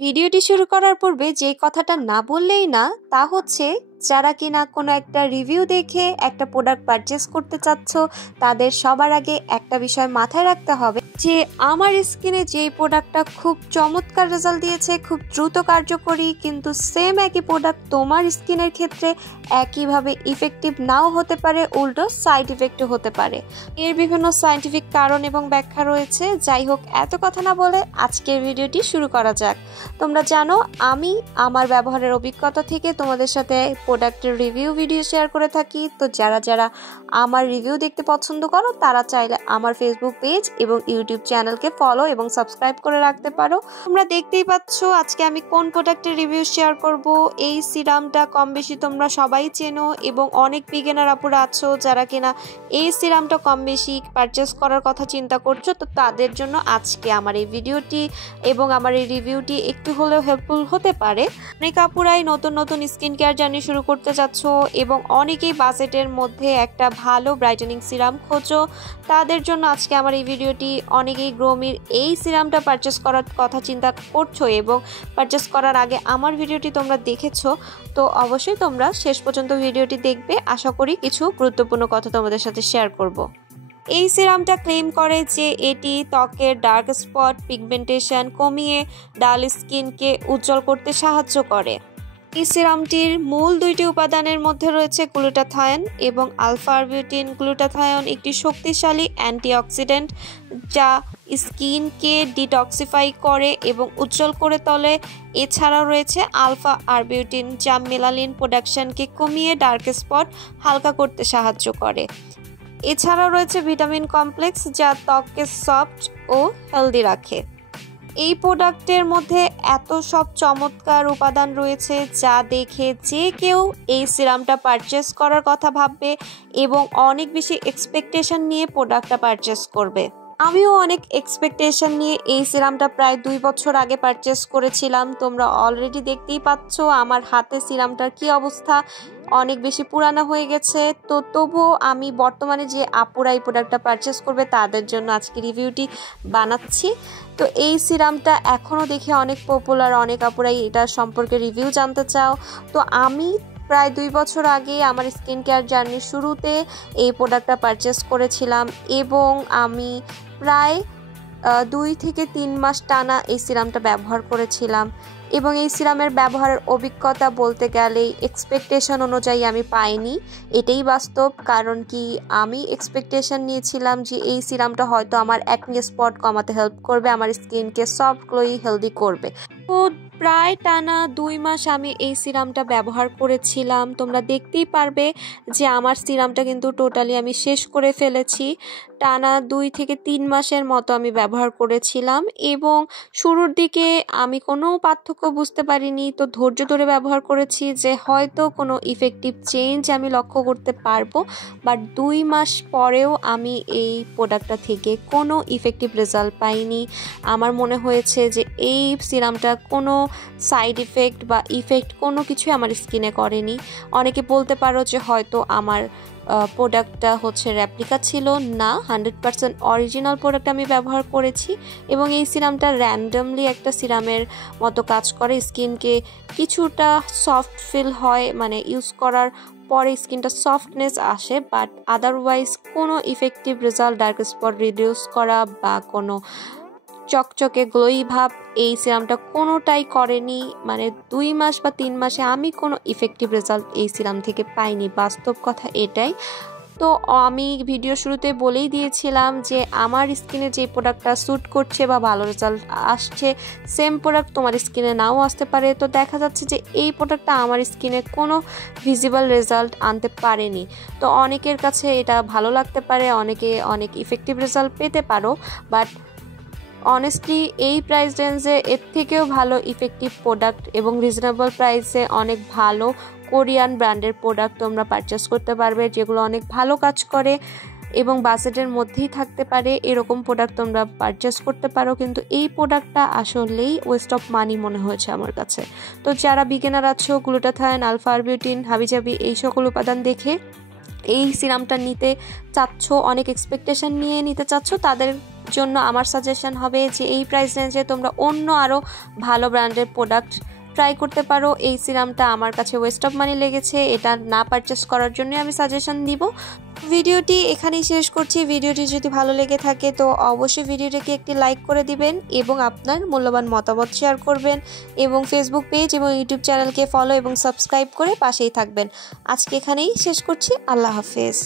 ভিডিওটি শুরু করার পূর্বে যে কথাটা না বললেই না তা হচ্ছে যারা কিনা কোনো একটা রিভিউ দেখে একটা প্রোডাক্ট পারচেস করতে চাচ্ছ তাদের সবার আগে একটা বিষয় মাথায় রাখতে হবে যে আমার স্কিনে যেই প্রোডাক্টটা খুব চমৎকার রেজাল্ট দিয়েছে, খুব দ্রুত কার্যকরী, কিন্তু সেম একই প্রোডাক্ট তোমার স্কিনের ক্ষেত্রে একইভাবে ইফেক্টিভ নাও হতে পারে, উল্টো সাইড ইফেক্টও হতে পারে। এর বিভিন্ন সায়েন্টিফিক কারণ এবং ব্যাখ্যা রয়েছে। যাই হোক, এত কথা না বলে আজকের ভিডিওটি শুরু করা যাক। তোমরা জানো আমি আমার ব্যবহারের অভিজ্ঞতা থেকে তোমাদের সাথে প্রোডাক্টের রিভিউ ভিডিও শেয়ার করে থাকি। তো যারা যারা আমার রিভিউ দেখতে পছন্দ করো তারা চাইলে আমার ফেসবুক পেজ এবং ইউটিউব চ্যানেলকে ফলো এবং সাবস্ক্রাইব করে রাখতে পারো। তোমরা দেখতেই পাচ্ছ আজকে আমি কোন প্রোডাক্টের রিভিউ শেয়ার করব। এই সিরামটা কম বেশি তোমরা সবাই চেনো এবং অনেক বিগিনার আপুরা আছো যারা কিনা এই সিরামটা কম বেশি পারচেস করার কথা চিন্তা করছো। তো তাদের জন্য আজকে আমার এই ভিডিওটি এবং আমার এই রিভিউটি একটু হলেও হেল্পফুল হতে পারে। অনেক আপুরাই নতুন নতুন স্কিন কেয়ার জার্নি শুরু করতে যাচ্ছ এবং অনেকেই বাজেটের মধ্যে একটা ভালো ব্রাইটেনিং সিরাম খোঁজো। তাদের জন্য আজকে আমার এই ভিডিওটি। অনেকেই গ্রোমির এই সিরামটা পারচেস করার কথা চিন্তা করছো এবং পারচেস করার আগে আমার ভিডিওটি তোমরা দেখেছো, তো অবশ্যই তোমরা শেষ পর্যন্ত ভিডিওটি দেখবে। আশা করি কিছু গুরুত্বপূর্ণ কথা তোমাদের সাথে শেয়ার করব। এই সিরামটা ক্লেম করে যে এটি ত্বকের ডার্ক স্পট পিগমেন্টেশন কমিয়ে ডাল স্কিনকে উজ্জ্বল করতে সাহায্য করে। এই সিরামটির মূল দুইটি উপাদানের মধ্যে রয়েছে গ্লুটাথায়ন এবং আলফা আরবিউটিন। গ্লুটাথায়ন একটি শক্তিশালী অ্যান্টিঅক্সিডেন্ট যা স্কিনকে ডিটক্সিফাই করে এবং উজ্জ্বল করে তোলে। এছাড়াও রয়েছে আলফা আরবিউটিন যা মেলানিন প্রোডাকশনকে কমিয়ে ডার্ক স্পট হালকা করতে সাহায্য করে। এছাড়াও রয়েছে ভিটামিন কমপ্লেক্স যা ত্বককে সফট ও হেলদি রাখে। এই প্রোডাক্টের মধ্যে এত সব চমৎকার উপাদান রয়েছে যা দেখে যে কেউ এই সিরামটা পারচেস করার কথা ভাববে এবং অনেক বেশি এক্সপেকটেশন নিয়ে প্রোডাক্টটা পারচেস করবে। আমিও অনেক এক্সপেকটেশন নিয়ে এই সিরামটা প্রায় 2 বছর আগে পারচেস করেছিলাম। তোমরা অলরেডি দেখতেই পাচ্ছ আমার হাতে সিরামটার কি অবস্থা, অনেক বেশি পুরানো হয়ে গেছে। তো তবুও আমি বর্তমানে যে আপুরা এই প্রোডাক্টটা পারচেস করবে তাদের জন্য আজকে রিভিউটি বানাচ্ছি। তো এই সিরামটা এখনও দেখে অনেক পপুলার, অনেক আপুরাই এটা সম্পর্কে রিভিউ জানতে চাও। তো আমি প্রায় 2 বছর আগে আমার স্কিন কেয়ার জার্নির শুরুতে এই প্রোডাক্টটা পারচেস করেছিলাম এবং আমি প্রায় 2 থেকে 3 মাস টানা এই সিরামটা ব্যবহার করেছিলাম এবং এই সিরামের ব্যবহারের অভিজ্ঞতা বলতে গেলে এক্সপেকটেশন অনুযায়ী আমি পাইনি, এটাই বাস্তব। কারণ কি আমি এক্সপেকটেশন নিয়েছিলাম যে এই সিরামটা হয়তো আমার অ্যাকনে স্পট কমাতে হেল্প করবে, আমার স্কিনকে সফট গ্লোয়ি হেলদি করবে। তো প্রায় টানা 2 মাস আমি এই সিরামটা ব্যবহার করেছিলাম। তোমরা দেখতেই পারবে যে আমার সিরামটা কিন্তু টোটালি আমি শেষ করে ফেলেছি। টানা 2 থেকে 3 মাসের মতো আমি ব্যবহার করেছিলাম এবং শুরুর দিকে আমি কোনো পার্থক্য বুঝতে পারিনি। তো ধৈর্য ধরে ব্যবহার করেছি যে হয়তো কোনো ইফেক্টিভ চেঞ্জ আমি লক্ষ্য করতে পারবো, বাট 2 মাস পরেও আমি এই প্রোডাক্টটা থেকে কোনো ইফেক্টিভ রেজাল্ট পাইনি। আমার মনে হয়েছে যে এই সিরামটা কোনো সাইড ইফেক্ট বা ইফেক্ট কোনো কিছুই আমার স্কিনে করেনি। অনেকে বলতে পারো যে হয়তো আমার প্রোডাক্টটা হচ্ছে রেপ্লিকা ছিল, না, 100% অরিজিনাল প্রোডাক্ট আমি ব্যবহার করেছি এবং এই সিরামটা র্যান্ডমলি একটা সিরামের মতো কাজ করে। স্কিনকে কিছুটা সফট ফিল হয়, মানে ইউজ করার পরে স্কিনটা সফটনেস আসে, বাট আদারওয়াইজ কোনো effective result dark spot reduce করা বা কোনো চকচকে গ্লোই ভাব এই সিরামটা কোনোটাই করেনি। মানে 2 মাস বা 3 মাসে আমি কোনো ইফেক্টিভ রেজাল্ট এই সিরাম থেকে পাইনি, বাস্তব কথা এটাই। তো আমি ভিডিও শুরুতে বলেই দিয়েছিলাম যে আমার স্কিনে যে প্রোডাক্টটা স্যুট করছে বা ভালো রেজাল্ট আসছে সেম প্রোডাক্ট তোমার স্কিনে নাও আসতে পারে। তো দেখা যাচ্ছে যে এই প্রোডাক্টটা আমার স্কিনে কোনো ভিজিবল রেজাল্ট আনতে পারেনি। তো অনেকের কাছে এটা ভালো লাগতে পারে, অনেকে অনেক ইফেক্টিভ রেজাল্ট পেতে পারো, বাট অনেস্টলি এই প্রাইস রেঞ্জে এর থেকেও ভালো ইফেক্টিভ প্রোডাক্ট এবং রিজনেবল প্রাইসে অনেক ভালো কোরিয়ান ব্র্যান্ডের প্রোডাক্ট তোমরা পারচেস করতে পারবে, যেগুলো অনেক ভালো কাজ করে এবং বাজেটের মধ্যেই থাকতে পারে। এরকম প্রোডাক্ট তোমরা পারচেস করতে পারো, কিন্তু এই প্রোডাক্টটা আসলেই ওয়েস্ট অফ মানি মনে হয়েছে আমার কাছে। তো যারা বিগিনার আছো, গ্লুটাথায়ন, আলফা আরবিউটিন, হাবিজাবি এই সকল উপাদান দেখে এই সিরামটা নিতে চাচ্ছ, অনেক এক্সপেকটেশন নিয়ে নিতে চাচ্ছ, তাদের জন্য আমার সাজেশন হবে যে এই প্রাইস রেঞ্জে তোমরা অন্য আরও ভালো ব্র্যান্ডের প্রোডাক্ট ট্রাই করতে পারো। এই সিরামটা আমার কাছে ওয়েস্ট অফ মানি লেগেছে, এটা না পারচেস করার জন্য আমি সাজেশন দিব। ভিডিওটি এখানেই শেষ করছি। ভিডিওটি যদি ভালো লেগে থাকে তো অবশ্যই ভিডিওটিকে একটি লাইক করে দিবেন এবং আপনার মূল্যবান মতামত শেয়ার করবেন এবং ফেসবুক পেজ এবং ইউটিউব চ্যানেলকে ফলো এবং সাবস্ক্রাইব করে পাশেই থাকবেন। আজকে এখানেই শেষ করছি। আল্লাহ হাফেজ।